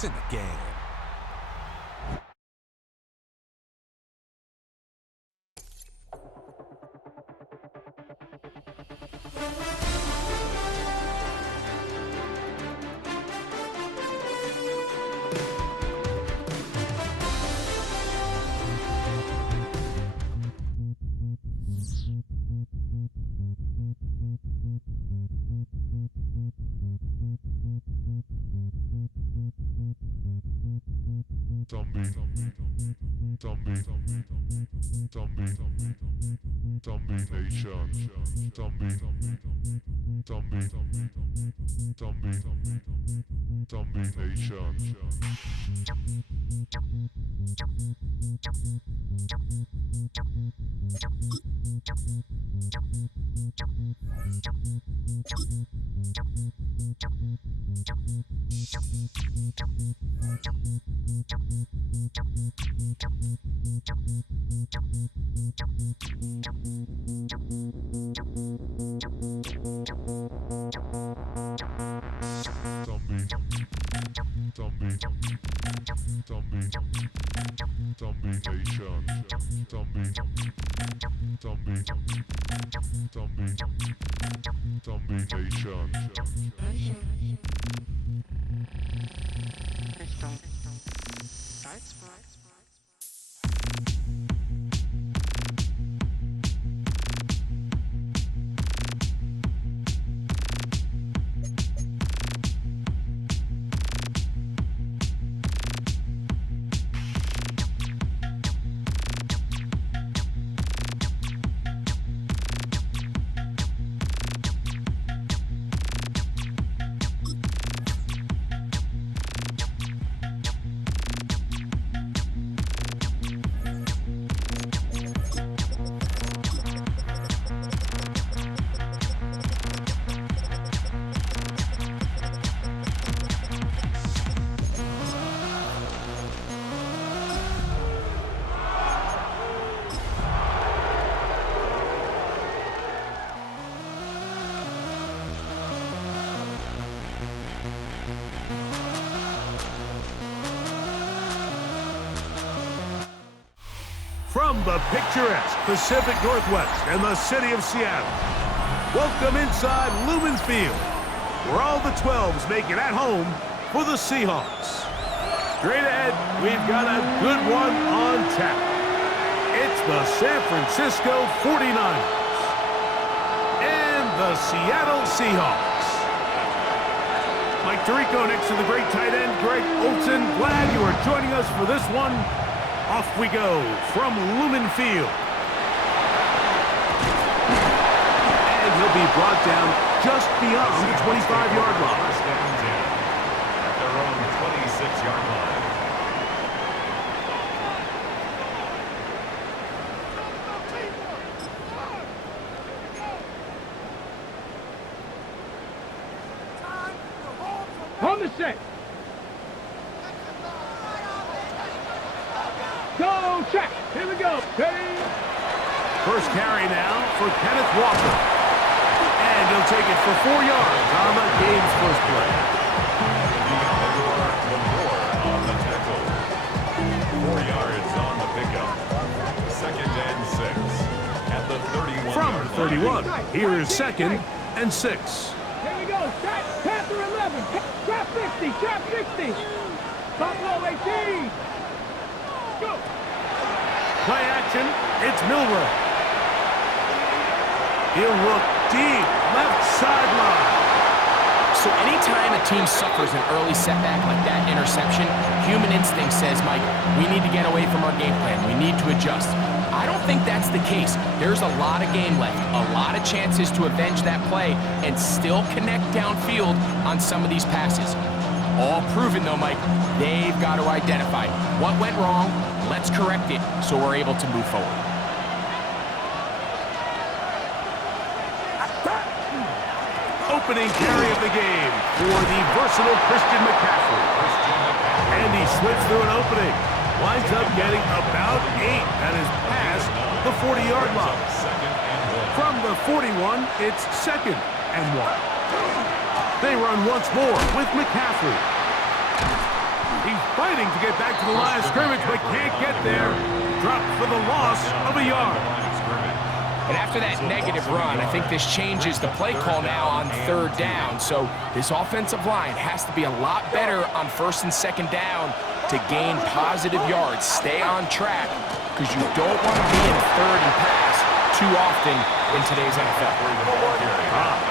It's in the game. From the picturesque Pacific Northwest and the city of Seattle, welcome inside Lumen Field, where all the 12s make it at home for the Seahawks. Straight ahead, we've got a good one on tap. It's the San Francisco 49ers and the Seattle Seahawks. Mike Tirico next to the great tight end, Greg Olsen. Glad you are joining us for this one. Off we go from Lumen Field. And he'll be brought down just beyond the 25-yard line. First down 10 at their own 26-yard line. On the set. Go, check. Here we go. Ready? First carry now for Kenneth Walker. And he'll take it for 4 yards on the game's first play. On the tackle. 4 yards on the pickup. Second and 6 at the 31. From the 31, here is second and 6. Here we go. Trap Panther 11. Trap 50. Trap 60. Buffalo 18. Go. Play action, it's Milroe. He'll look deep, left sideline. So anytime a team suffers an early setback like that interception, human instinct says, Mike, we need to get away from our game plan. We need to adjust. I don't think that's the case. There's a lot of game left, a lot of chances to avenge that play and still connect downfield on some of these passes. All proven, though, Mike, they've got to identify what went wrong, let's correct it so we're able to move forward. Opening carry of the game for the versatile Christian McCaffrey. And he slips through an opening. Winds up getting about 8. That is past the 40-yard line. From the 41, it's second and 1. They run once more with McCaffrey. He's fighting to get back to the line of scrimmage, but can't get there. Dropped for the loss of a yard. And after that negative run, I think this changes the play call now on third down. So this offensive line has to be a lot better on first and second down to gain positive yards. Stay on track, because you don't want to be in third and pass too often in today's NFL.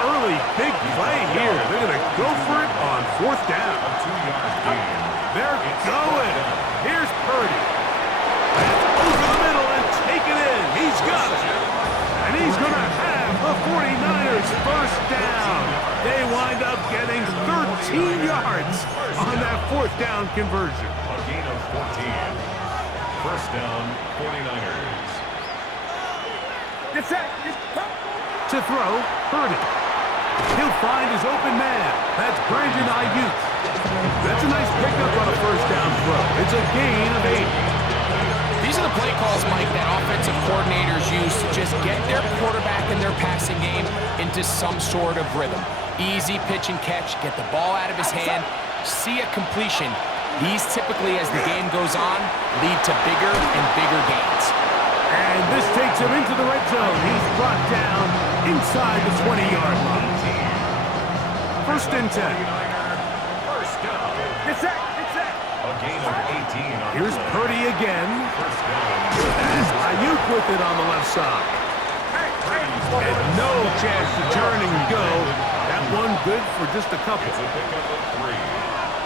Early big play here. They're going to go for it on fourth down. They're going. Here's Purdy. That's over the middle and take it in. He's got it. And he's going to have the 49ers first down. They wind up getting 13 yards on that fourth down conversion. A gain of 14. First down, 49ers. To throw, Purdy. He'll find his open man. That's Brandon Ayuk. That's a nice pickup on a first down throw. It's a gain of 8. These are the play calls, Mike, that offensive coordinators use to just get their quarterback and their passing game into some sort of rhythm. Easy pitch and catch, get the ball out of his hand, see a completion. These typically, as the game goes on, lead to bigger and bigger gains. And this takes him into the red zone. He's brought down inside the 20-yard line. First and 10. First down. A gain of 18. Here's Purdy again. First down. And Ayuk with it on the left side. And no chance to turn and go. That one good for just a couple. It's a pickup of 3.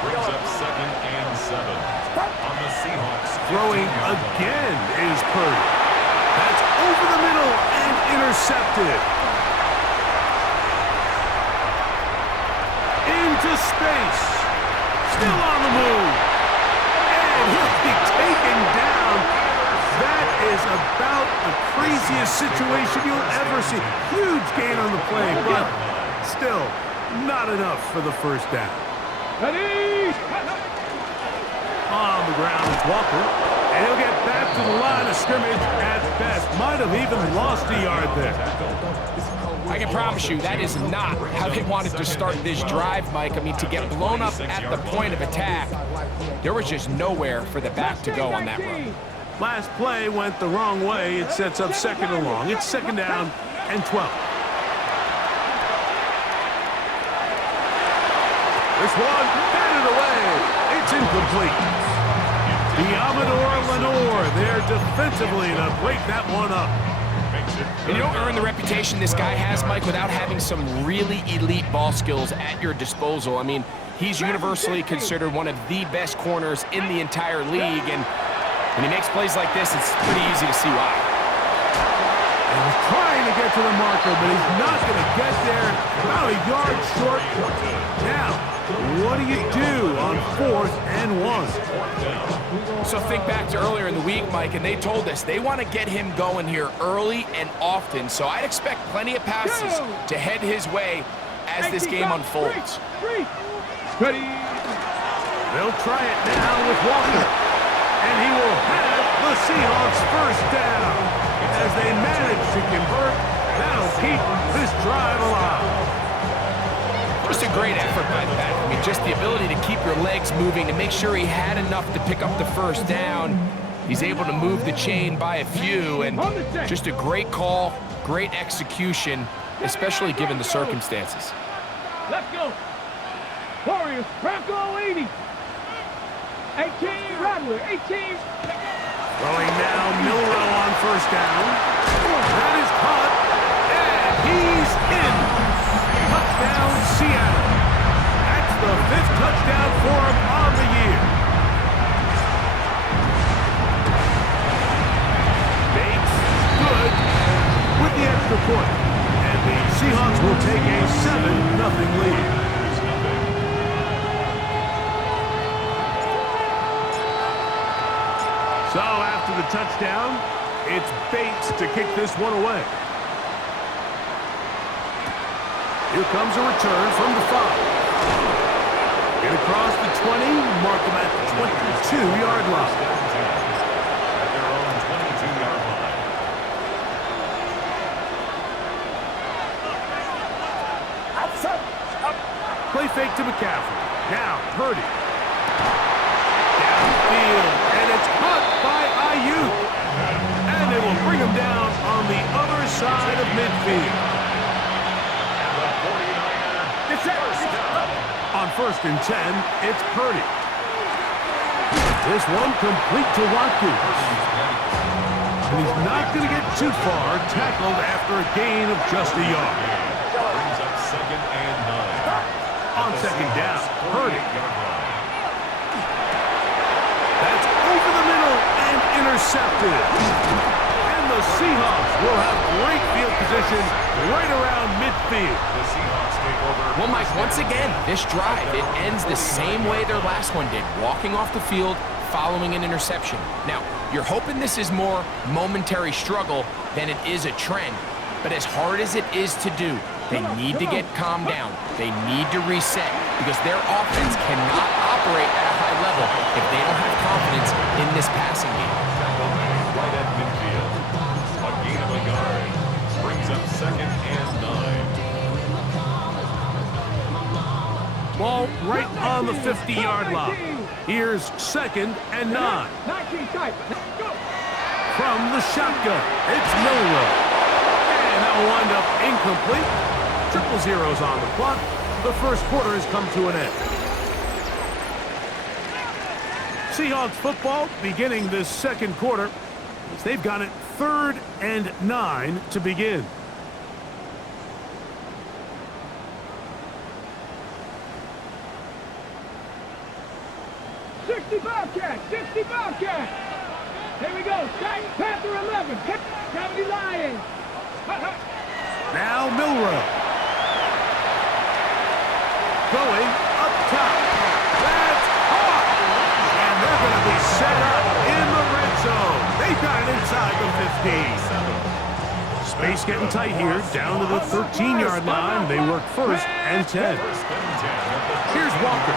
Brings up second and 7. On the Seahawks. Throwing again is Purdy. That's over the middle and intercepted. Into space. Still on the move. And he'll be taken down. That is about the craziest situation you'll ever see. Huge gain on the play, but still not enough for the first down. On the ground is Walker. And he'll get back to the line of scrimmage at best. Might have even lost a yard there. I can promise you that is not how they wanted to start this drive, Mike. I mean, to get blown up at the point of attack, there was just nowhere for the back to go on that run. Last play went the wrong way. It sets up second and long. It's second down and 12. This one batted away. It's incomplete. The Amador Lenore there defensively to break that one up. And you don't earn the reputation this guy has, Mike, without having some really elite ball skills at your disposal. I mean, he's universally considered one of the best corners in the entire league, and when he makes plays like this, it's pretty easy to see why. And he's trying to get to the marker, but he's not going to get there. About a yard short. Now, what do you do on 4th and 1? So think back to earlier in the week, Mike, and they told us they want to get him going here early and often. So I'd expect plenty of passes to head his way as this game unfolds. Ready. They'll try it now with Walker. And he will have the Seahawks first down. As they manage to convert, that'll keep this drive alive. Just a great effort by the back. I mean, just the ability to keep your legs moving to make sure he had enough to pick up the first down. He's able to move the chain by a few, and just a great call, great execution, especially given the circumstances. Let's go. Warriors, Bronco 80. 18, Rattler, 18. Throwing now, Milrow on first down. That is caught, and he's in. Touchdown, Seattle. That's the 5th touchdown for him on the year. Bates, good, with the extra point. And the Seahawks will take a 7-0 lead. So after the touchdown, it's Bates to kick this one away. Here comes a return from the 5. Get across the 20, mark him at the 22-yard line. At their own 22-yard line. Play fake to McCaffrey. Now, Purdy. him down on the other side of midfield. On 1st and 10, it's Purdy. This one complete to Watkins. And he's not going to get too far, tackled after a gain of just a yard. Brings up 2nd and 9. On 2nd down, Purdy. That's over the middle and intercepted. And the Seahawks will have great field position right around midfield. The Seahawks take over. Well, Mike, once again, this drive, it ends the same way their last one did, walking off the field, following an interception. Now, you're hoping this is more momentary struggle than it is a trend, but as hard as it is to do, they need to get calmed down. They need to reset because their offense cannot operate at a high level if they don't have confidence in this passing game. Right at midfield. A gain of a yard. Brings up 2nd and 9. Ball right on the 50-yard line. Here's 2nd and 9. 19 tight. Go. From the shotgun, it's Milroe. And that will wind up incomplete. Triple zeros on the clock. The first quarter has come to an end. Seahawks football beginning this second quarter. They've got it 3rd and 9 to begin. Bobcat, 60 Bobcat. Here we go. Tight Panther 11. County Lions. Now Milroe. Going up top. That's hard. And they're going to be set up in the red zone. They got it inside the 15. Space getting tight here. Down to the 13-yard line. They work 1st and 10. Here's Walker.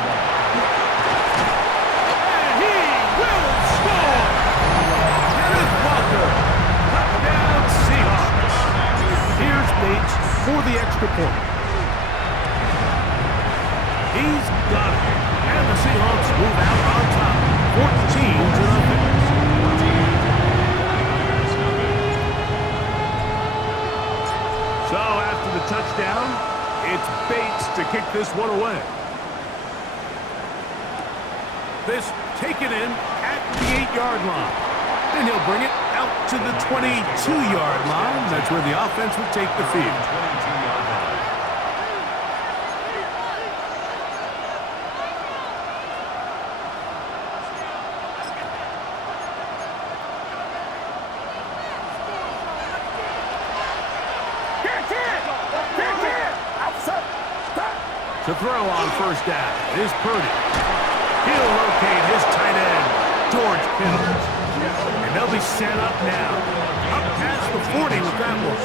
For the extra point. He's got it. And the Seahawks move out on top. 14-0. So after the touchdown, it's Bates to kick this one away. This taken in at the 8-yard line. And he'll bring it out to the 22-yard line. That's where the offense will take the field. To throw on 1st down is Purdy. He'll locate his tight end, George Kittle. And they'll be set up now. Up past the 40 with that one.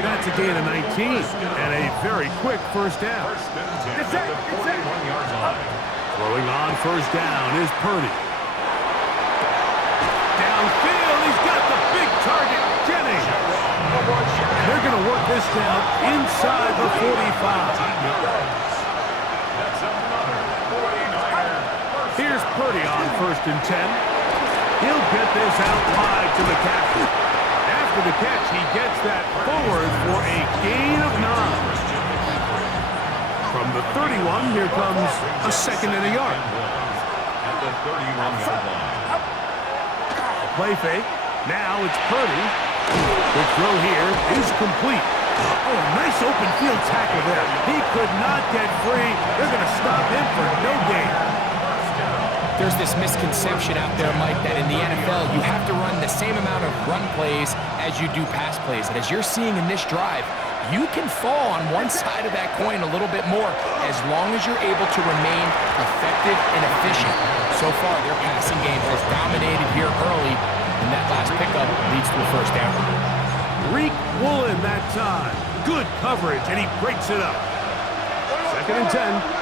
That's a gain of 19. And a very quick 1st down. Throwing on 1st down is Purdy. Downfield, he's got the big target, Jennings. And they're going to work this down inside the 45. Here's Purdy on 1st and 10. He'll get this out wide to McCaffrey. After the catch, he gets that forward for a gain of 9. From the 31, here comes a 2nd and a yard. At the 31-yard line. Play fake. Now it's Purdy. The throw here is complete. Oh, nice open field tackle there. He could not get free. They're going to stop him for no gain. There's this misconception out there, Mike, that in the NFL, you have to run the same amount of run plays as you do pass plays. And as you're seeing in this drive, you can fall on one side of that coin a little bit more as long as you're able to remain effective and efficient. So far, their passing game has dominated here early, and that last pickup leads to a 1st down. Reek Woolen that time. Good coverage, and he breaks it up. 2nd and 10.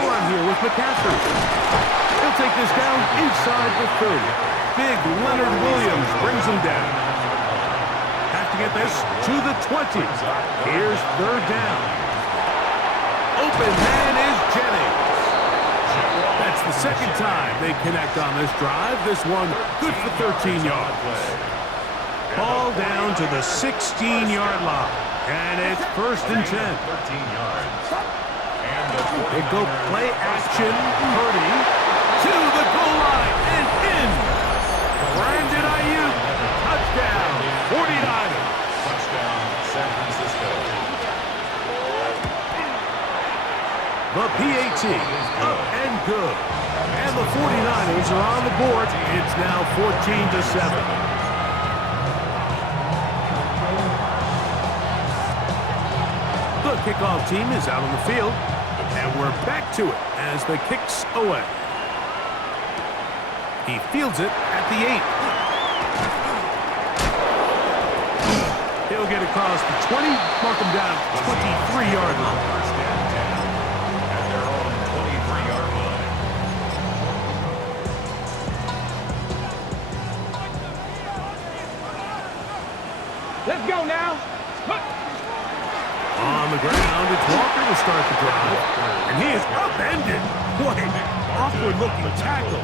Run here with McCaffrey. He'll take this down inside the 30. Big Leonard Williams brings him down. Have to get this to the 20. Here's 3rd down. Open man is Jennings. That's the second time they connect on this drive. This one good for 13 yards. Ball down to the 16-yard line. And it's 1st and 10. 13 yards. They go play action. Purdy to the goal line and in. Brandon Ayuk, touchdown, 49ers. Touchdown, San Francisco. The PAT, up and good. And the 49ers are on the board. It's now 14-7. The kickoff team is out on the field, and we're back to it as the kick's away. He fields it at the 8. He'll get across the 20, mark him down at the 23-yard line. First and 10 at their own 23-yard line. Let's go now. On the ground, it's Walker to start the drive. And he is upended. What an awkward-looking tackle.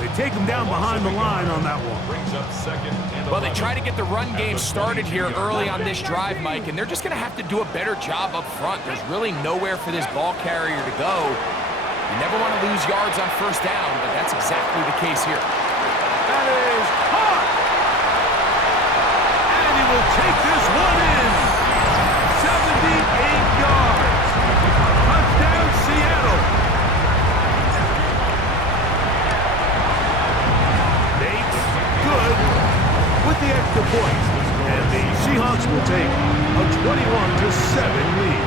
They take him down behind the line on that one. Brings up 2nd and 11. Well, they try to get the run game started here early on this drive, Mike, and they're just going to have to do a better job up front. There's really nowhere for this ball carrier to go. You never want to lose yards on 1st down, but that's exactly the case here. That is hard. And he will take this one in. 78 yards. Touchdown, Seattle. Bates, good with the extra point. And the Seahawks will take a 21-7 lead.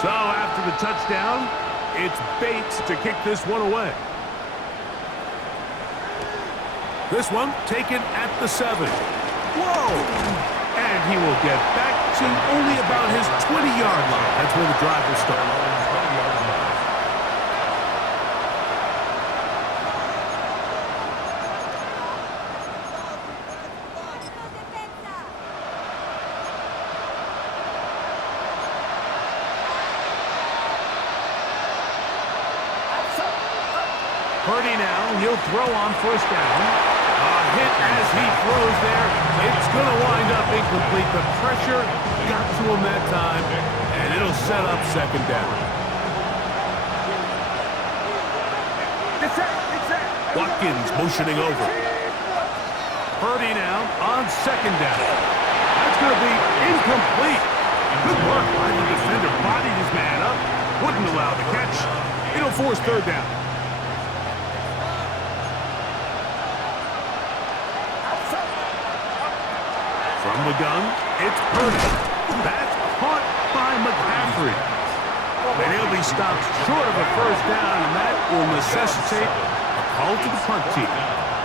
So after the touchdown, it's Bates to kick this one away. This one taken at the 7. Whoa! And he will get back to only about his 20-yard line. That's where the drive will start. Purdy now, he'll throw on 1st down. A hit as he throws there. It's going to wind up incomplete. The pressure got to him that time, and it'll set up 2nd down. Watkins motioning over. Purdy now on 2nd down. That's going to be incomplete. Good work by the defender. Bodied his man up. Wouldn't allow the catch. It'll force 3rd down. From the gun, it's Purdy. That's caught by McCaffrey. And he'll be stopped short of a 1st down, and that will necessitate a call to the punt team.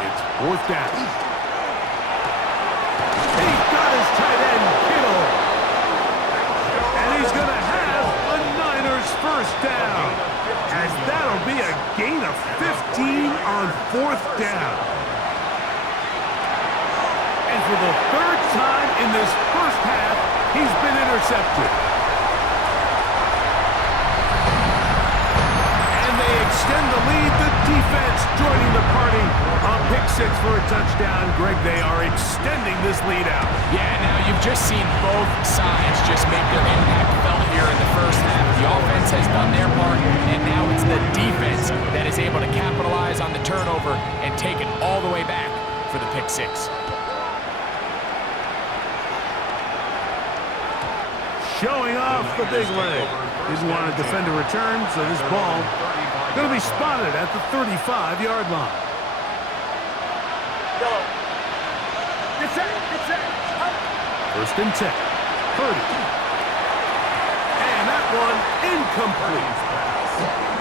It's 4th down. He's got his tight end, Kittle. And he's going to have a Niners 1st down. As that'll be a gain of 15 on 4th down. And for the 3rd time in this 1st half, he's been intercepted. And they extend the lead. The defense joining the party on pick 6 for a touchdown. Greg, they are extending this lead out. Yeah, now you've just seen both sides just make their impact felt here in the 1st half. The offense has done their part, and now it's the defense that is able to capitalize on the turnover and take it all the way back for the pick 6. Showing off the big leg. Didn't want to defend a return, so this ball going to be spotted at the 35-yard line. 1st and 10. Purdy. And that one incomplete.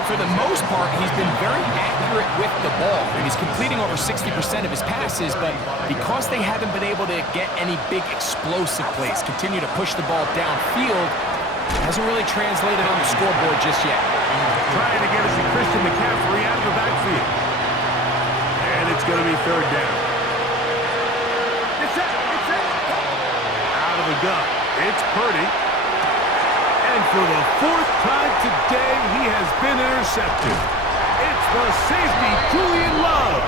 For the most part, he's been very accurate with the ball, and he's completing over 60% of his passes, but because they haven't been able to get any big explosive plays, continue to push the ball downfield, hasn't really translated on the scoreboard just yet. Trying to get us to Christian McCaffrey out of the backfield. And it's going to be 3rd down. Out of the gun. It's Purdy. And for the fourth time today, he has been intercepted. It's the safety, Julian Love.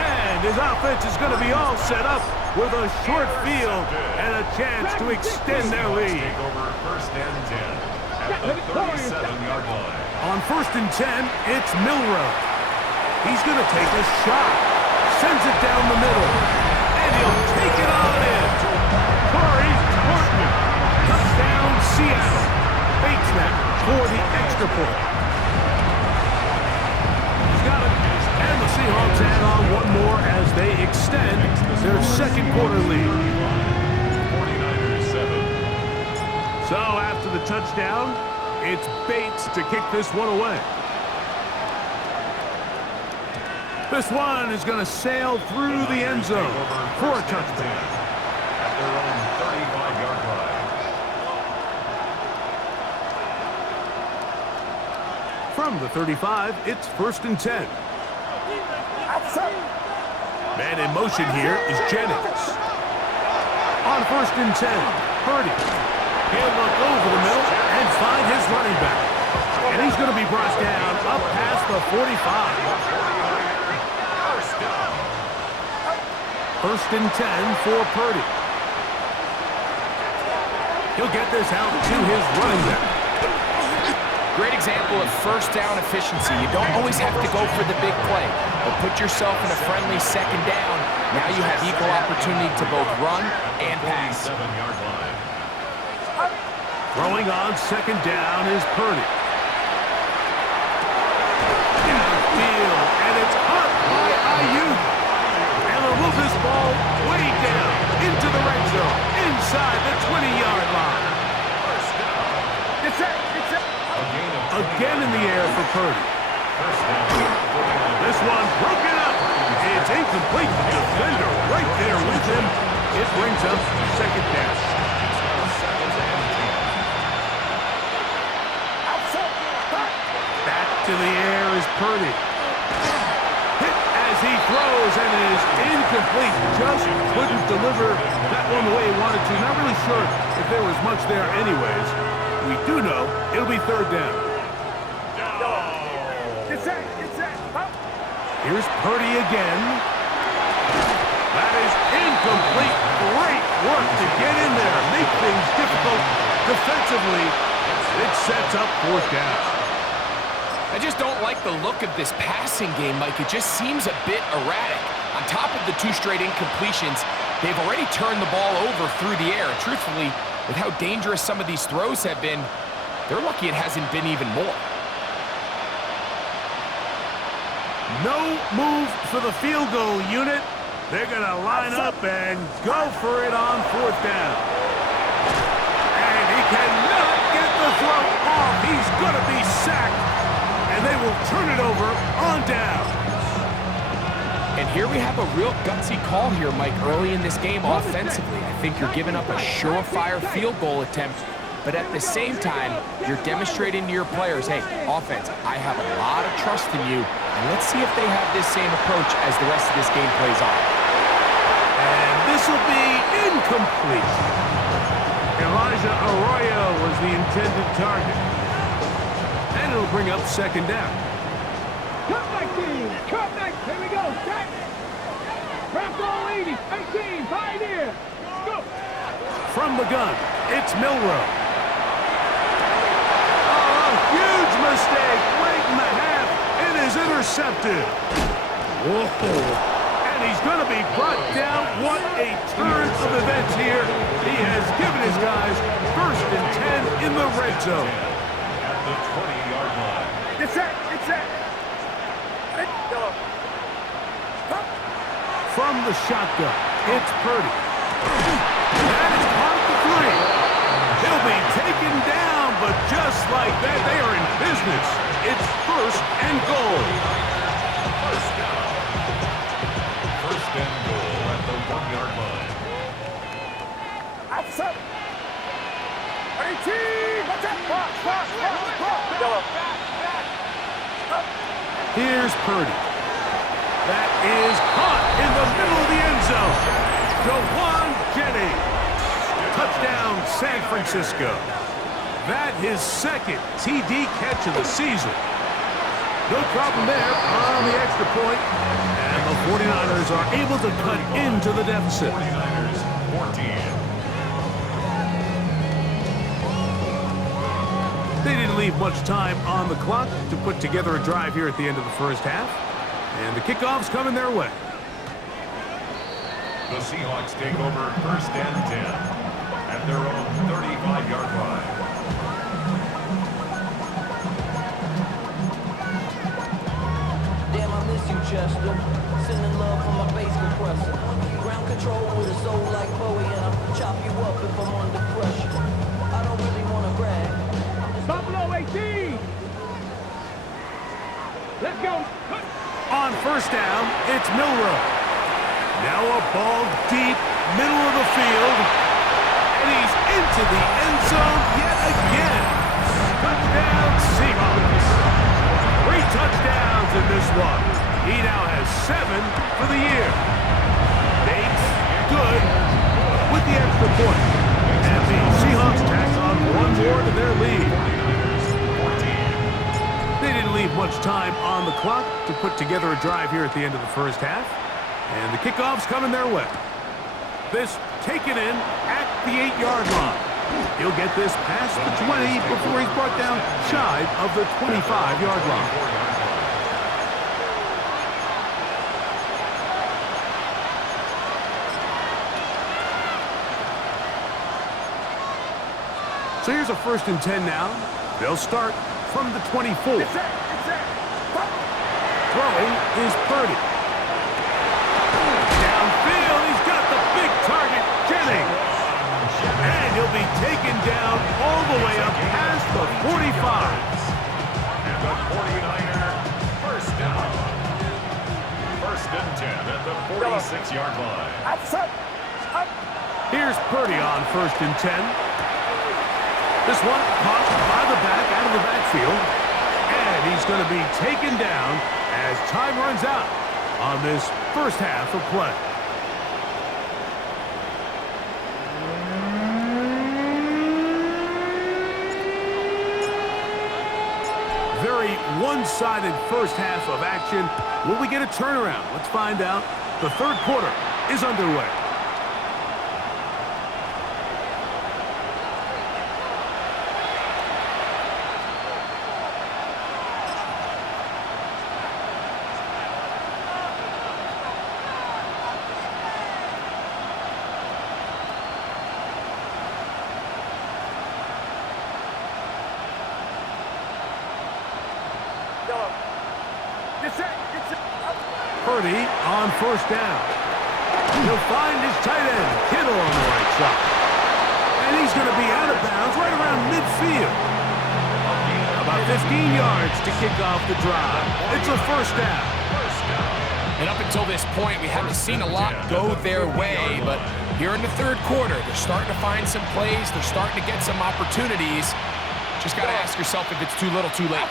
And his offense is going to be all set up with a short field and a chance to extend their lead. Over first and 10 at the 37-yard line. On first and 10, it's Milrow. He's going to take a shot. Sends it down the middle. And he'll take it on in. Corey Portman. Touchdown, Seattle. Bates that for the extra point. He's got it. And the Seahawks add on one more as they extend their second quarter lead. 49ers 7. So after the touchdown, it's Bates to kick this one away. This one is going to sail through the end zone for a touchdown. At their own 35-yard line. From the 35, it's first and 10. Man in motion here is Jennings. On first and 10, Purdy. He'll look over the middle and find his running back. And he's going to be brought down up past the 45. First and 10 for Purdy. He'll get this out to his running back. Great example of first down efficiency. You don't always have to go for the big play, but put yourself in a friendly second down. Now you have equal opportunity to both run and pass. 7-yard line. Throwing on second down is Purdy. Downfield, and it's caught by Ayuk. And they'll move this ball way down into the red zone, inside the 20-yard line. Again in the air for Purdy. This one broken up. It's incomplete. The defender right there with him. It brings up second down. Back to the air is Purdy. Hit as he throws, and it is incomplete. Just couldn't deliver that one the way he wanted to. Not really sure if there was much there anyways. We do know it'll be third down. Here's Purdy again. That is incomplete. Great work to get in there. Make things difficult defensively. It sets up fourth down. I just don't like the look of this passing game, Mike. It just seems a bit erratic. On top of the 2 straight incompletions, they've already turned the ball over through the air. Truthfully, with how dangerous some of these throws have been, they're lucky it hasn't been even more. No move for the field goal unit. They're going to line up and go for it on fourth down. And he cannot get the throw off. He's going to be sacked. And they will turn it over on down. And here we have a real gutsy call here, Mike, early in this game offensively. I think you're giving up a surefire field goal attempt. But at the same time, you're demonstrating to your players, hey, offense, I have a lot of trust in you. And let's see if they have this same approach as the rest of this game plays on. And this will be incomplete. Elijah Arroyo was the intended target. And it'll bring up second down. Cut 19. Cut 19. Here we go. Set. Draft all 80. 18. Pioneer. Go. From the gun, it's Milrow. Oh, huge mistake. Right in the half. It is intercepted. Whoa. And he's going to be brought down. What a turn of events here. He has given his guys first and 10 in the red zone. At the 20-yard line. It's set. It's set. From the shotgun, it's Purdy. That is caught the 3. He'll be taken down, but just like that, they are in business. It's first and goal. First down. First and goal at the 1-yard line. Outside. 18. What's that? Here's Purdy. That is caught in the middle of the end zone. Jawan Jennings. Touchdown, San Francisco. That his second TD catch of the season. No problem there on the extra point. And the 49ers are able to cut into the deficit. 49ers 14. They didn't leave much time on the clock to put together a drive here at the end of the first half. And the kickoff's coming their way. The Seahawks take over first and 10 at their own 35-yard line. Damn, I miss you, Chester. Sending love from my bass compressor. Ground control with a soul like Bowie, and I'll chop you up if I'm under pressure. I don't really want to brag. Buffalo 18. Let's go. On first down, it's Milroe. Now a ball deep, middle of the field. And he's into the end zone yet again. Touchdown, Seahawks. 3 touchdowns in this one. He now has 7 for the year. Bates, good, with the extra point. And the Seahawks tack on 1 more to their lead. They didn't leave much time on the clock to put together a drive here at the end of the first half. And the kickoff's coming their way. This taken in at the 8-yard line. He'll get this past the 20 before he's brought down shy of the 25-yard line. So here's a 1st and 10 now. They'll start from the 24. Throwing is Purdy. Downfield, he's got the big target, Jennings. And he'll be taken down all the way up past the 45. And the 49er first down. First and 10 at the 46-yard line. Here's Purdy on 1st and 10. This one caught by the back out of the backfield. And he's going to be taken down as time runs out on this first half of play. Very one-sided first half of action. Will we get a turnaround? Let's find out. The 3rd quarter is underway. Purdy on 1st down. He'll find his tight end, Kittle, on the right side. And he's going to be out of bounds right around midfield. About 15 yards to kick off the drive. It's a 1st down. And up until this point, we haven't seen a lot go their way, but here in the 3rd quarter, they're starting to find some plays. They're starting to get some opportunities. Just got to ask yourself if it's too little, too late.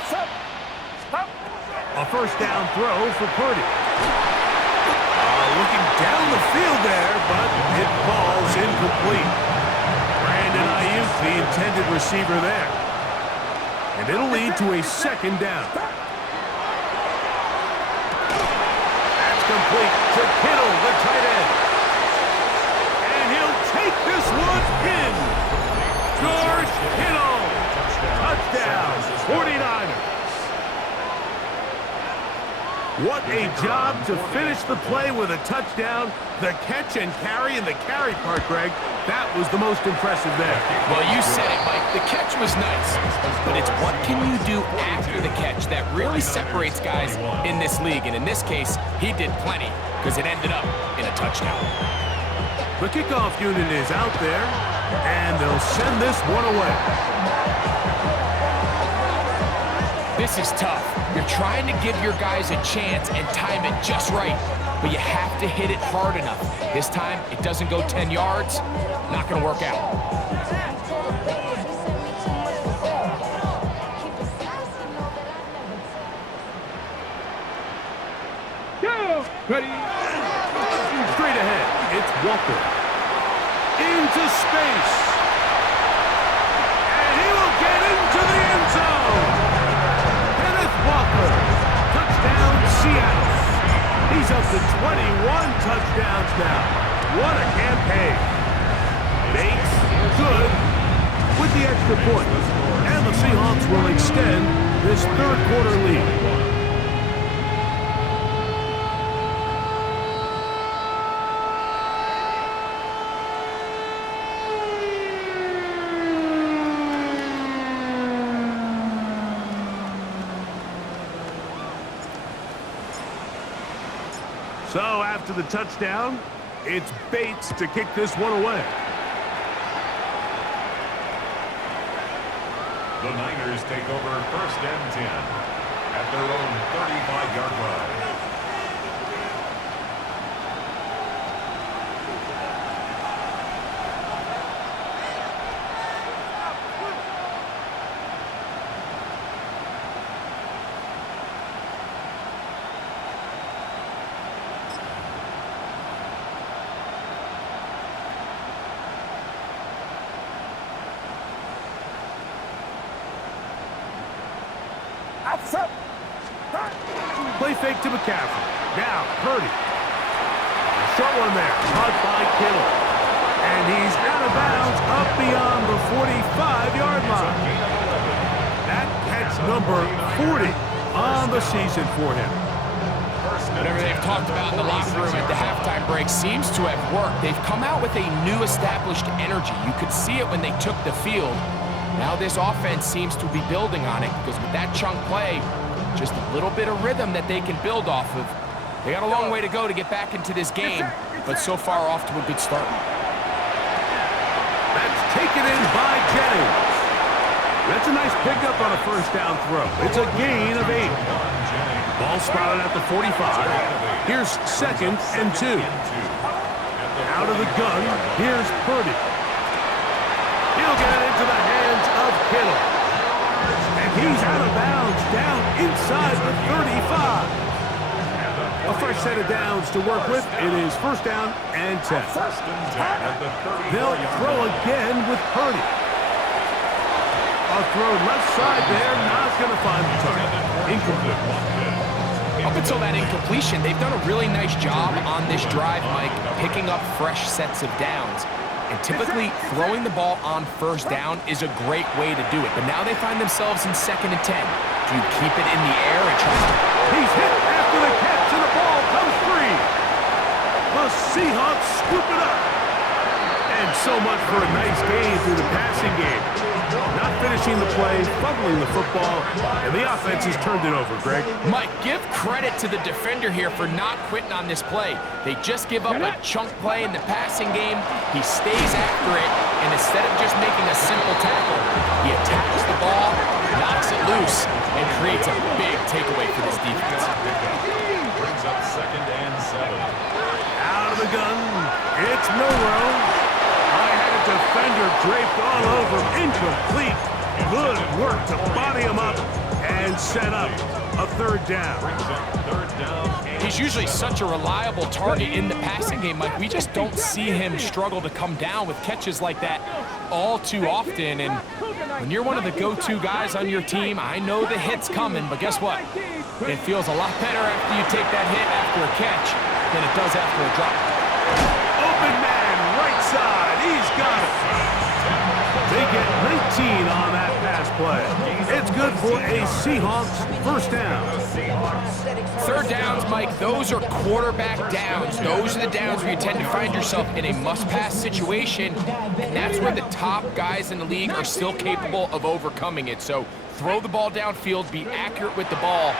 A 1st down throw for Purdy. Looking down the field there, but it falls incomplete. Brandon Ayuk, the intended receiver there. And it'll lead to a 2nd down. That's complete to Kittle, the tight end. And he'll take this one in. George Kittle. Touchdown, 49ers. What a job to finish the play with a touchdown. The catch and carry, and the carry part, Greg, that was the most impressive there. Well, you said it, Mike. The catch was nice, but it's what can you do after the catch that really separates guys in this league. And in this case, he did plenty because it ended up in a touchdown. The kickoff unit is out there, and they'll send this one away. This is tough. You're trying to give your guys a chance and time it just right, but you have to hit it hard enough. This time, it doesn't go 10 yards. Not going to work out. Go! Ready? Straight ahead, it's Walker. Into space. And he will get up to 21 touchdowns now. What a campaign. Bates, good, with the extra point. And the Seahawks will extend this third quarter lead. So after the touchdown, it's Bates to kick this one away. The Niners take over 1st and 10 at their own 35-yard line. Play fake to McCaffrey. Now, Purdy. Short one there. Caught by Kittle. And he's out of bounds up beyond the 45-yard line. That catch number 40 on the season for him. Whatever they've talked about in the locker room at the halftime break seems to have worked. They've come out with a new established energy. You could see it when they took the field. Now this offense seems to be building on it because with that chunk play, just a little bit of rhythm that they can build off of. They got a long way to go to get back into this game, but so far off to a good start. That's taken in by Jennings. That's a nice pickup on a first down throw. It's a gain of 8. Ball spotted at the 45. Here's 2nd and 2. Out of the gun, here's Purdy. He'll get it into the hands of Kittle. And he's out of bounds down inside the 35. A fresh set of downs to work with. It is 1st down and 10. They'll throw again with Purdy. A throw left side there, not going to find the target. Incomplete. Up until that incompletion, they've done a really nice job on this drive, Mike, picking up fresh sets of downs. And typically, throwing the ball on 1st down is a great way to do it. But now they find themselves in 2nd and 10. Do you keep it in the air and try to... He's hit after the catch, and the ball comes free. The Seahawks scoop it up. And so much for a nice game through the passing game. Not finishing the play, fumbling the football, and the offense has turned it over, Greg. Mike, give credit to the defender here for not quitting on this play. They just give up a chunk play in the passing game. He stays after it, and instead of just making a simple tackle, he attacks the ball, knocks it loose, and creates a big takeaway for this defense. Brings up 2nd and 7. Out of the gun, it's Milroe. Defender draped all over him. Incomplete. Good work to body him up and set up a 3rd down. He's usually such a reliable target in the passing game, Mike. We just don't see him struggle to come down with catches like that all too often. And when you're one of the go-to guys on your team, I know the hit's coming, but guess what? It feels a lot better after you take that hit after a catch than it does after a drop. Open man, right side. He's got it. They get 19 on that pass play. It's good for a Seahawks 1st down. 3rd downs, Mike, those are quarterback downs. Those are the downs where you tend to find yourself in a must-pass situation, and that's where the top guys in the league are still capable of overcoming it. So throw the ball downfield, be accurate with the ball.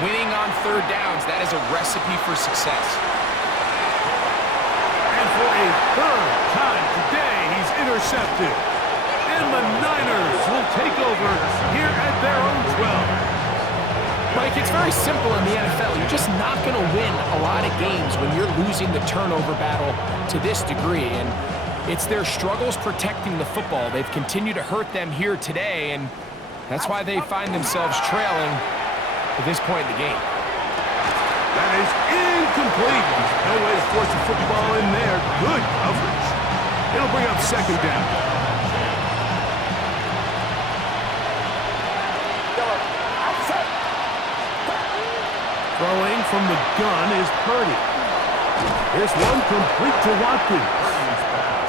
Winning on 3rd downs, that is a recipe for success. And for a 3rd time today, he's intercepted. And the Niners will take over here at their own 12. Mike, it's very simple in the NFL. You're just not going to win a lot of games when you're losing the turnover battle to this degree. And it's their struggles protecting the football. They've continued to hurt them here today, and that's why they find themselves trailing at this point in the game. That is incomplete. No way to force the football in there. Good coverage. It'll bring up 2nd down. Throwing from the gun is Purdy. This one complete to Watkins.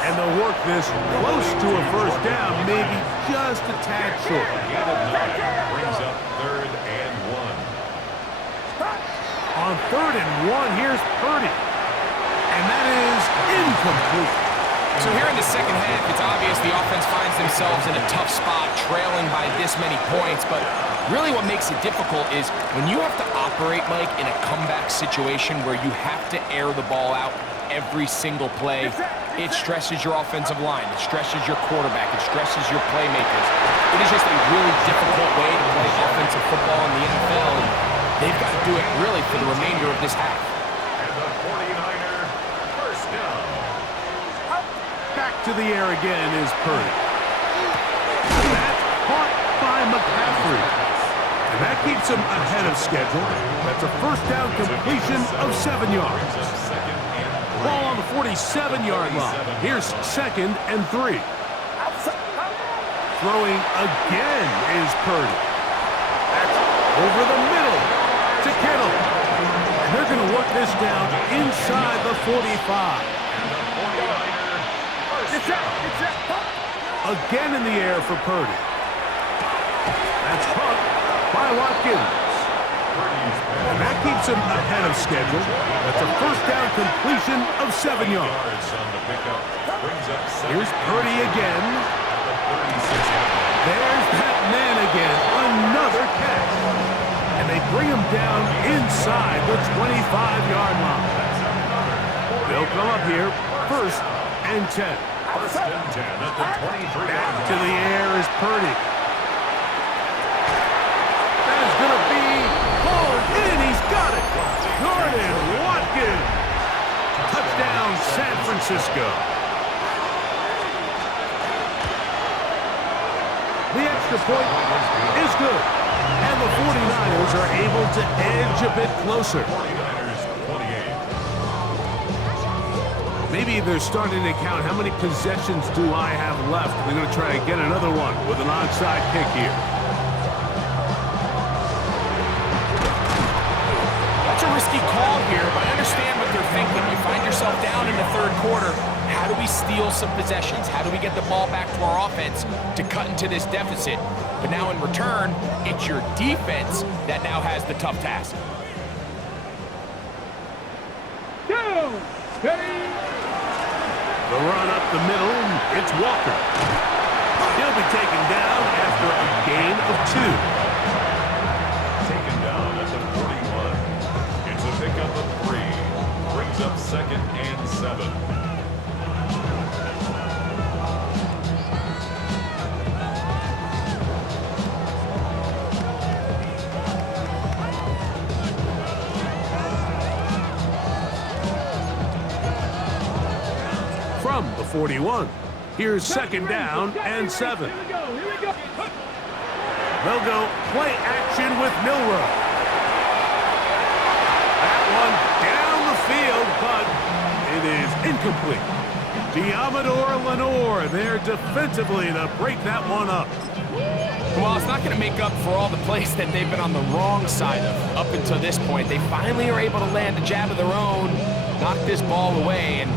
And they'll work this close to a first down, maybe just a tad short. Brings up 3rd and 1. On 3rd and 1, here's Purdy. And that is incomplete. So here in the second half, it's obvious the offense finds themselves in a tough spot, trailing by this many points. But really what makes it difficult is when you have to operate, Mike, in a comeback situation where you have to air the ball out every single play, it stresses your offensive line, it stresses your quarterback, it stresses your playmakers. It is just a really difficult way to play offensive football in the NFL, and they've got to do it really for the remainder of this half. And the 49er first down. Back to the air again is Purdy. That's caught by McCaffrey. And that keeps him ahead of schedule. That's a first down completion of 7 yards. Brings up 2nd and 3. Ball on the 47-yard line. Here's 2nd and 3. Throwing again is Purdy. That's over the middle to Kittle. And they're going to work this down inside the 45. And the 49er first down. Again in the air for Purdy. That's caught by Watkins. And that keeps him ahead of schedule. That's a first down completion of 7 yards. On the pickup. Brings up 7th. Here's Purdy again. There's that man again. Another catch. And they bring him down inside the 25-yard line. They'll come up here, 1st and 10. First and 10 at the 23-yard Back to line. the air is Purdy. That is going to be pulled in. He's got it. Jordan Watkins. Touchdown, San Francisco. The extra point is good. And the 49ers are able to edge a bit closer. 49ers 28. Maybe they're starting to count how many possessions do I have left. They're going to try and get another one with an onside kick here. That's a risky call here, but I understand what they're thinking. You find yourself down in the 3rd quarter. How do we steal some possessions? How do we get the ball back to our offense to cut into this deficit? But now in return, it's your defense that now has the tough task. Down. Ready. The run up the middle, it's Walker. He'll be taken down after a gain of 2. Taken down at the 41. It's a pickup of 3. Brings up 2nd and 7. From the 41, here's 2nd down and 7. Here we go. Here we go. They'll go play action with Milrow. That one down the field, but it is incomplete. Diamador Lenore there defensively to break that one up. Well, it's not going to make up for all the plays that they've been on the wrong side of up until this point. They finally are able to land a jab of their own, knock this ball away, and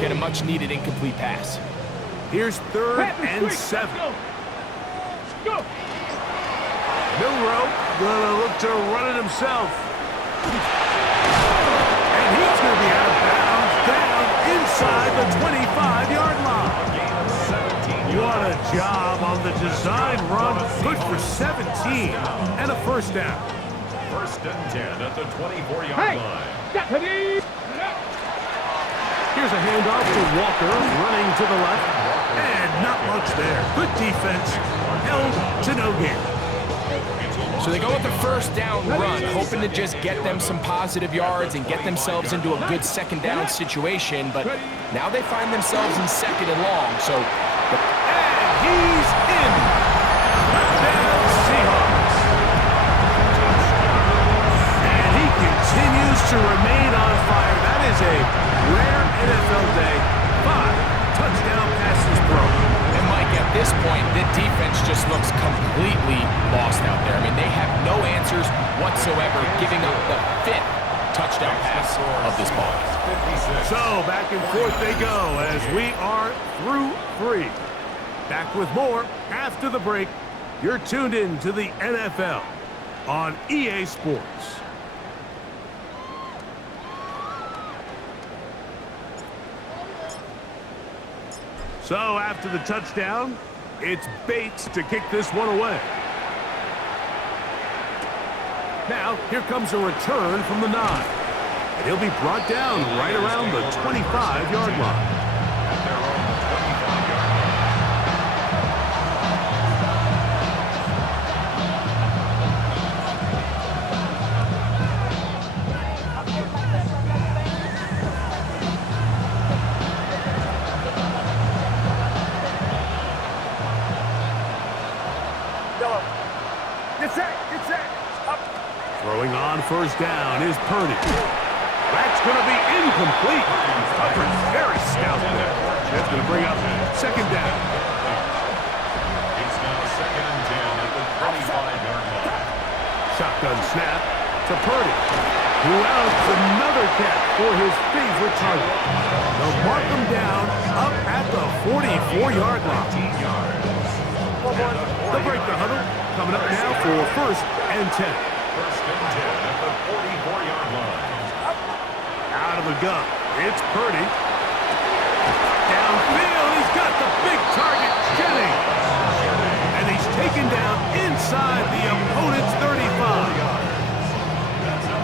get a much-needed incomplete pass. Here's 3rd and 7. Go. Milrow gonna look to run it himself. And he's gonna be out of bounds down inside the 25-yard line. What a job on the design run. Good for 17 and a first down. 1st and 10 at the 24-yard Hey. line. Ready. Here's a handoff to Walker, running to the left. And not much there. Good defense. Held to no gain. So they go with the first down run, hoping to just get them some positive yards and get themselves into a good 2nd down situation, but now they find themselves in 2nd and long, so... And he's in. Touchdown Seahawks. And he continues to remain on fire. That is a rare NFL day. 5 touchdown passes thrown. And Mike, at this point, the defense just looks completely lost out there. I mean, they have no answers whatsoever, giving up the 5th touchdown pass of this ball. So back and forth they go as we are through 3. Back with more after the break. You're tuned in to the NFL on EA Sports. So after the touchdown, it's Bates to kick this one away. Now, here comes a return from the 9. And he'll be brought down right around the 25-yard line. Throwing on first down is Purdy. That's going to be incomplete. Coverage very stout there. That's going to bring up second down. It's now 2nd and 10 at the 25-yard line. Shotgun snap to Purdy, who outs another catch for his favorite target. They'll mark him down up at the 44-yard line. They'll break the huddle. Coming up now for 1st and 10. 1st and 10 at the 44-yard line. Out of the gun, it's Purdy. Downfield, he's got the big target, Jennings. And he's taken down inside the opponent's 35.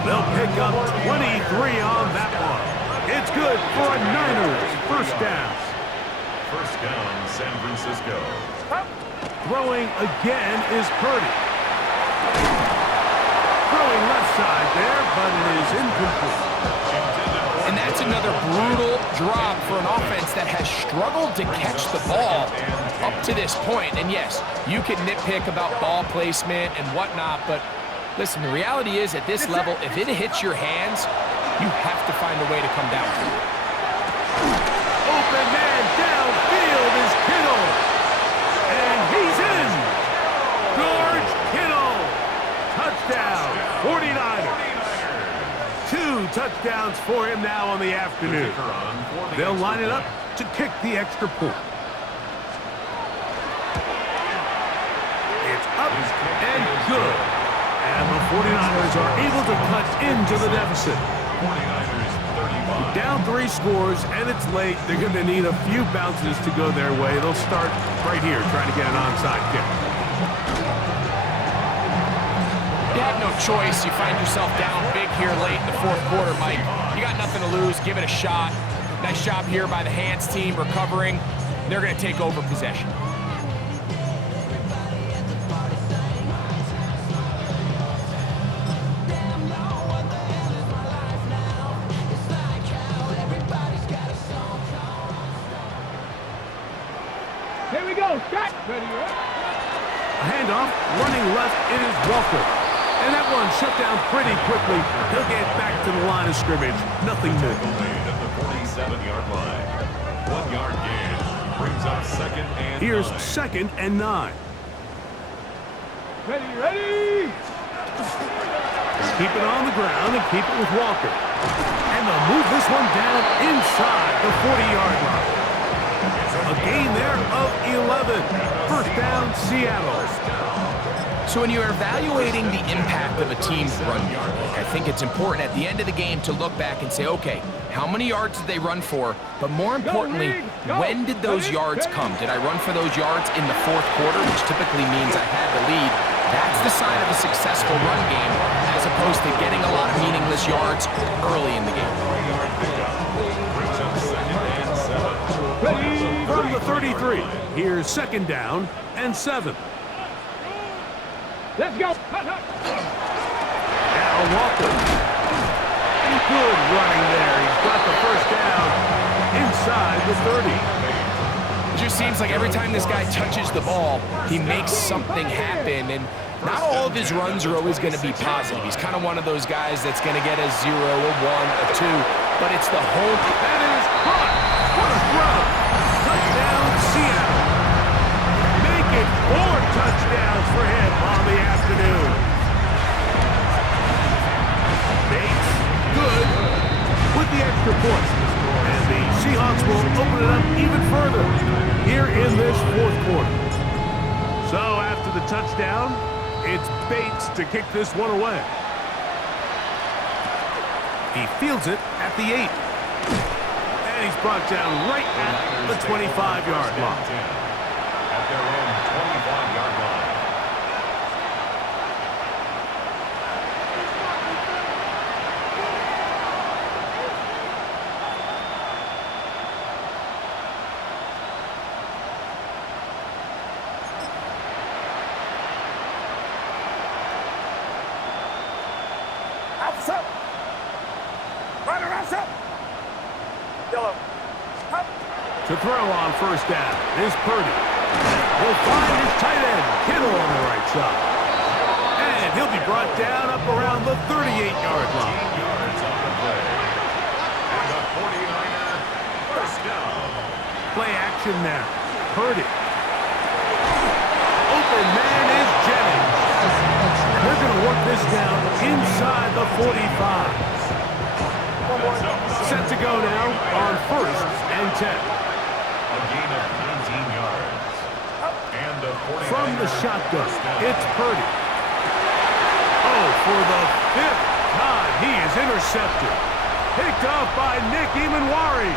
They'll pick up 23 on that one. It's good for a Niners first down. First down, San Francisco. Throwing again is Purdy. Throwing left side there, but it is incomplete. And that's another brutal drop for an offense that has struggled to catch the ball up to this point. And yes, you can nitpick about ball placement and whatnot, but listen, the reality is at this level, if it hits your hands, you have to find a way to come down to it. Open man downfield is Kittle. And he's in. George Kittle. Touchdown, 49ers. 2 touchdowns for him now on the afternoon. They'll line it up to kick the extra point. It's up and good. And the 49ers are able to cut into the deficit. 49ers 35. Down 3 scores, and it's late. They're going to need a few bounces to go their way. They'll start right here, trying to get an onside kick. You have no choice. You find yourself down big here late in the 4th quarter, Mike. You got nothing to lose. Give it a shot. Nice job here by the hands team recovering. They're going to take over possession. Here we go. Shot. Ready, right? A handoff, running left, it is Walker. And that one shut down pretty quickly. He'll get back to the line of scrimmage. Nothing more. Delayed at the 47-yard line. 1-yard gain brings up 2nd and Here's 9. 2nd and 9. Ready, ready. Keep it on the ground and keep it with Walker. And they'll move this one down inside the 40-yard line. A gain there of 11. First down, Seattle. So when you're evaluating the impact of a team's run yard, I think it's important at the end of the game to look back and say, okay, how many yards did they run for? But more importantly, when did those yards come? Did I run for those yards in the 4th quarter, which typically means I had the lead? That's the sign of a successful run game, as opposed to getting a lot of meaningless yards early in the game. 3-yard pickup brings up 2nd and 7. From the 33, here's 2nd down and 7. Let's go. Now Walker. Good running there. He's got the first down inside the 30. It just seems like every time this guy touches the ball, he makes something happen. And not all of his runs are always going to be positive. He's kind of one of those guys that's going to get a 0, a 1, a 2. But it's the whole... That is caught. What a throw. Touchdown, Seattle. Make it 4 touchdowns for him on the afternoon. Bates, good. extra point. And the Seahawks will open it up even further here in this fourth quarter. So after the touchdown, it's Bates to kick this one away. He fields it at the 8. And he's brought down right at the 25-yard line. At their own 25-yard line. To throw on first down is Purdy. He'll find his tight end, Kittle, on the right side. And he'll be brought down up around the 38-yard line. 15 yards on the play. And the 49er first down. Play action now. Purdy. Open man is Jennings. And they're going to work this down inside the 45. Set to go now on first and 10. A gain of 19 yards. And the 49ers From the shotgun, it's Purdy. Oh, for the 5th time, he is intercepted. Picked off by Nick Emanwari.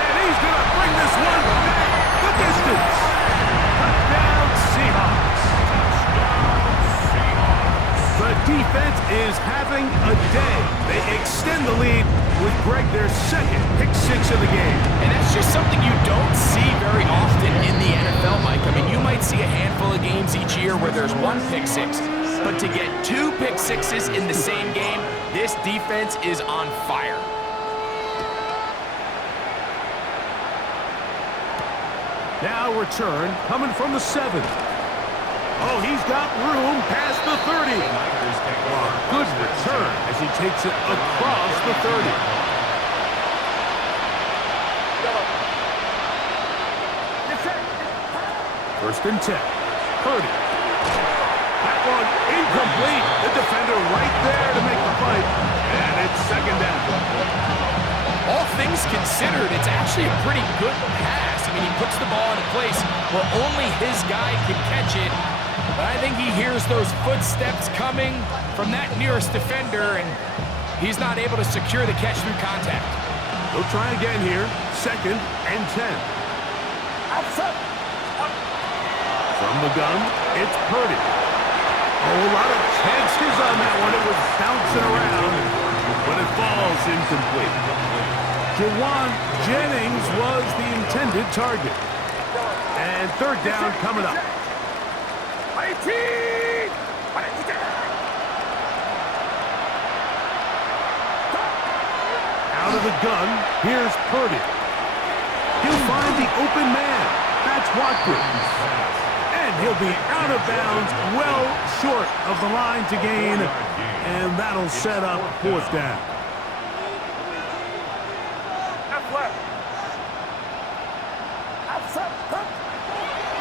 And he's going to bring this one back the distance. Touchdown, Seahawks. The defense is having a day. They extend the lead with Greg, their second pick-6 of the game. And that's just something you don't see very often in the NFL, Mike. I mean, you might see a handful of games each year where there's one pick-6. But to get 2 pick-6s in the same game, this defense is on fire. Now return coming from the 7. Oh, he's got room past the 30. Good return as he takes it across the 30. First and 10. Purdy. That one incomplete. The defender right there to make the fight. And it's second down. All things considered, it's actually a pretty good pass. I mean, he puts the ball in a place where only his guy can catch it. But I think he hears those footsteps coming from that nearest defender, and he's not able to secure the catch through contact. He'll try again here. Second and 10. From the gun, it's Purdy. Oh, a lot of chances on that one. It was bouncing around, but it falls incomplete. Jawan Jennings was the intended target. And third down coming up. Out of the gun, here's Purdy. He'll find the open man. That's Watkins. And he'll be out of bounds, well short of the line to gain. And that'll set up fourth down.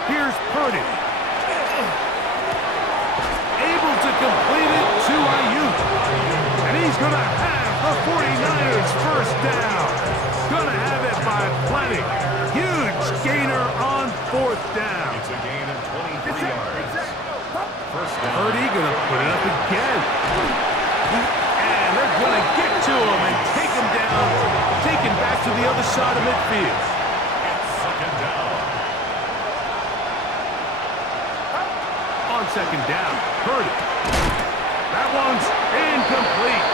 Here's Purdy. Able to complete it to Ayuk. And he's going to have the 49ers first down. Going to have it by plenty. Huge gainer on fourth down. It's a gain of 23 yards. First down. Purdy going to put it up again. And they're going to get to him and take him down. Take him back to the other side of midfield. It's second down. On second down, Purdy. That one's incomplete.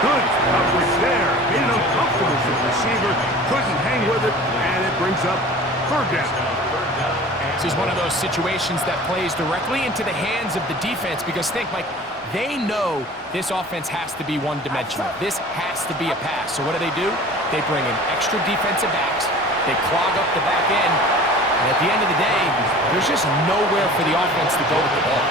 Good coverage there. Made it uncomfortable for the receiver. Couldn't hang with it, and it brings up third down. This is one of those situations that plays directly into the hands of the defense because think, Mike, they know this offense has to be one-dimensional. This has to be a pass. So what do? They bring in extra defensive backs. They clog up the back end. And at the end of the day, there's just nowhere for the offense to go with the ball.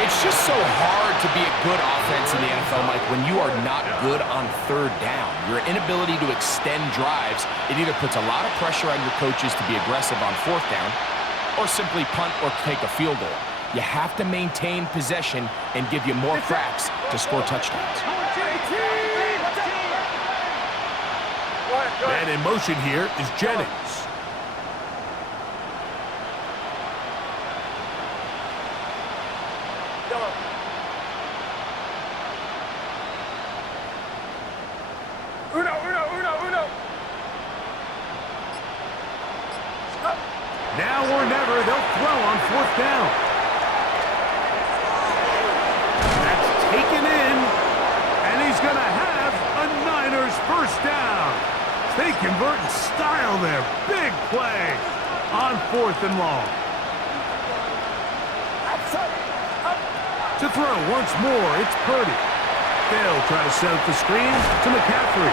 It's just so hard to be a good offense in the NFL, Mike, when you are not good on third down. Your inability to extend drives, it either puts a lot of pressure on your coaches to be aggressive on fourth down or simply punt or take a field goal. You have to maintain possession and give you more cracks to score touchdowns. Man in motion here is Jennings. Now or never, they'll throw on 4th down. That's taken in, and he's going to have a Niners first down. They convert in style there. Big play on 4th and long. To throw once more, it's Purdy. They'll try to set up the screen to McCaffrey.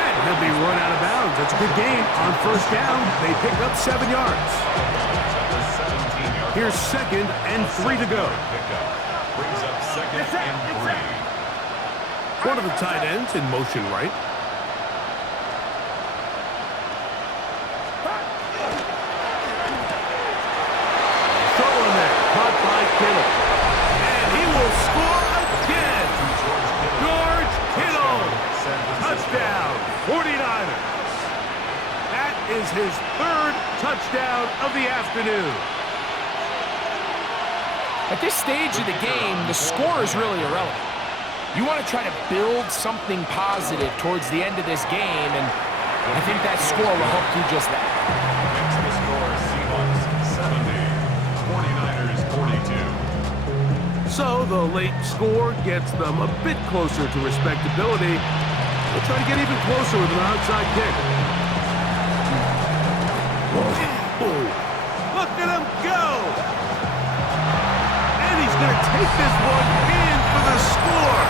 And he'll be run out of bounds. That's a good gain on 1st down. They pick up 7 yards. Here's 2nd and 3 to go. Brings up 2nd and 3. One of the tight ends in motion right. Throw in there. Caught by Kittle. And he will score again. George Kittle. Touchdown. 49ers. That is his 3rd touchdown of the afternoon. At this stage of the game, the score is really irrelevant. You want to try to build something positive towards the end of this game, and I think that score will help do just that. Next the score, Seahawks 70, 49ers 42. So the late score gets them a bit closer to respectability. They'll try to get even closer with an outside kick. Oh, look at him go! And he's going to take this one in for the score.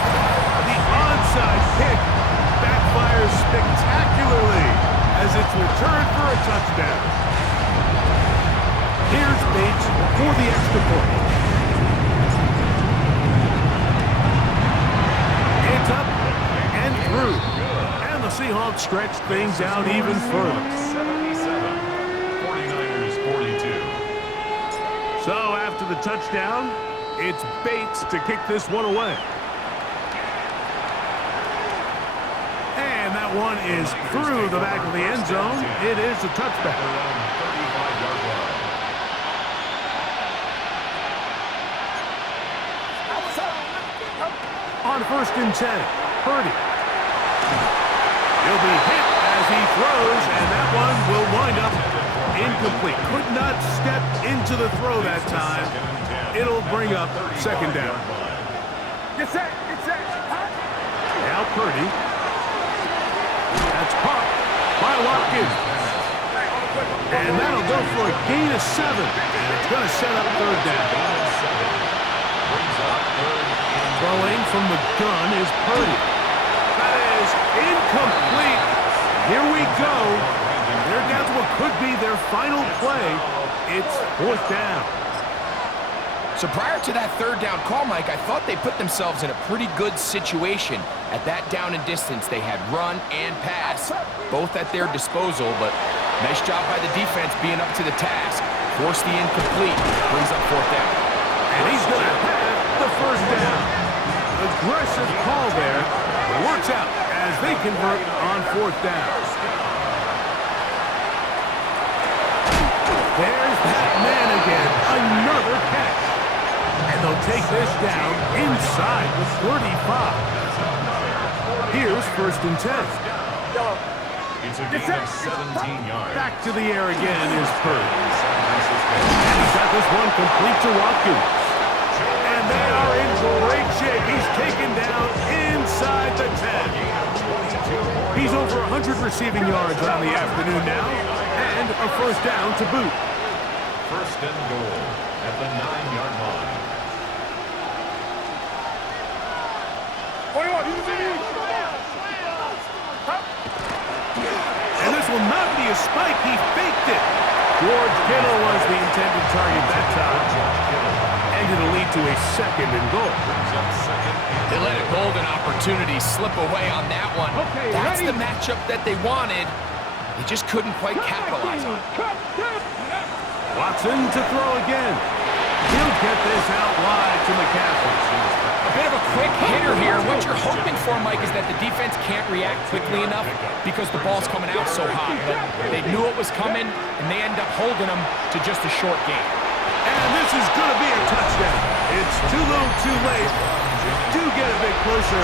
The onside kick backfires spectacularly as it's returned for a touchdown. Here's Bates for the extra point. It's up and through. And the Seahawks stretch things out even further. 77, 49ers 42. So after the touchdown, it's Bates to kick this one away. And that one is through the back of the end zone. It is a touchback. Around 35-yard line. On 1st and 10, Purdy. He'll be hit as he throws, and that one will wind up incomplete. Could not step into the throw that time. It'll bring up 2nd down. Get set. Now Purdy. That's caught by Watkins. And that'll go for a gain of 7. It's going to set up 3rd down. Throwing from the gun is Purdy. That is incomplete. Here we go. They're down to what could be their final play. It's 4th down. So prior to that 3rd down call, Mike, I thought they put themselves in a pretty good situation. At that down and distance, they had run and pass, both at their disposal, but nice job by the defense being up to the task. Forced the incomplete, brings up 4th down. And he's going to have the 1st down. Aggressive call there. Works out as they convert on 4th down. There's that man again. Another catch. And they'll take this down inside the 35. Here's 1st and 10. It's a gain of 17 yards. Back to the air again is Purdy. And he's got this one complete to Watkins. And they are in great shape. He's taken down inside the 10. He's over 100 receiving yards on the afternoon now. And a 1st down to boot. 1st and goal at the 9-yard line. And this will not be a spike. He faked it. George Kittle was the intended target that time. And it'll lead to a 2nd and goal. They let a golden opportunity slip away on that one. Okay, That's ready? the matchup that they wanted. They just couldn't quite capitalize on it. Watson to throw again. He'll get this out wide to McCaffrey. A bit of a quick hitter here. What you're hoping for, Mike, is that the defense can't react quickly enough because the ball's coming out so hot. But they knew it was coming, and they end up holding them to just a short game. And this is going to be a touchdown. It's too little too late. Do get a bit closer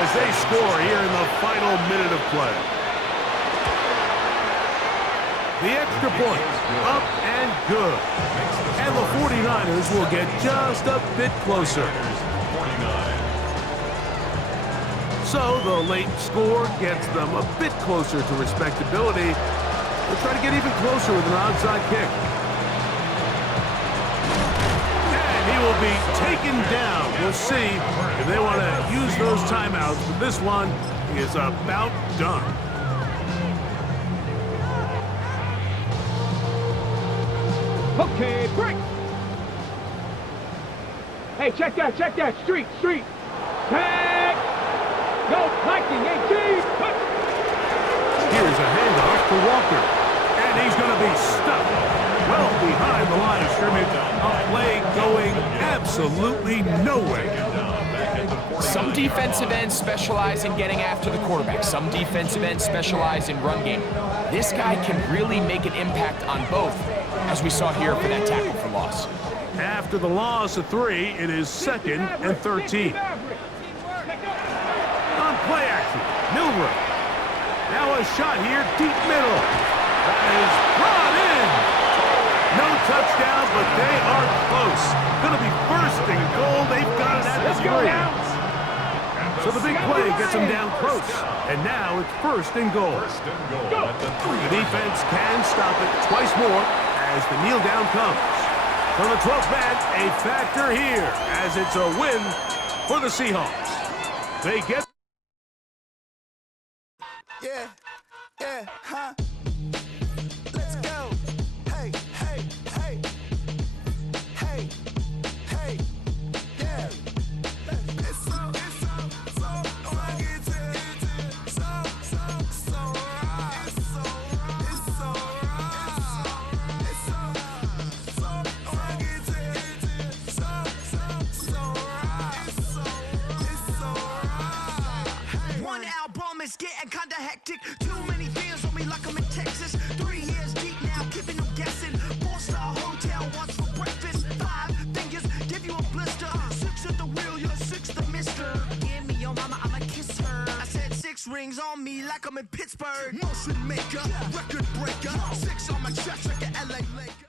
as they score here in the final minute of play. The extra point, up and good. And the 49ers will get just a bit closer. So the late score gets them a bit closer to respectability. They'll try to get even closer with an onside kick. And he will be taken down. We'll see if they want to use those timeouts, but this one is about done. Okay, break. Hey, check that. Street. Tag. Go, Viking, 18. Here's a handoff to Walker. And he's going to be stuck well behind the line of scrimmage. A play going absolutely nowhere. Some defensive ends specialize in getting after the quarterback. Some defensive ends specialize in run game. This guy can really make an impact on both, as we saw here for that tackle for loss. After the loss of 3, it is 2nd and 13. On play action, Milrow. Now a shot here, deep middle. That is brought in. No touchdown, but they are close. Going to be first and goal. They've got it at the 3. So the big play gets them down close. And now it's first and goal. The defense can stop it twice more as the kneel down comes. For the 12th man, a factor here as it's a win for the Seahawks. They get... Huh? Let's go. Hey, yeah. It's so rugged, so raw. It's so raw. One album is getting kinda hectic. Too many fans on me like I'm in Texas. 3 years deep now, keeping them guessing. 4-star hotel, what's for breakfast? 5 fingers, give you a blister. 6 at the wheel, you're 6 the mister. Give me your mama, I'ma kiss her. I said 6 rings on me like I'm in Pittsburgh. Motion maker, record breaker. 6 on my chest like an LA Laker.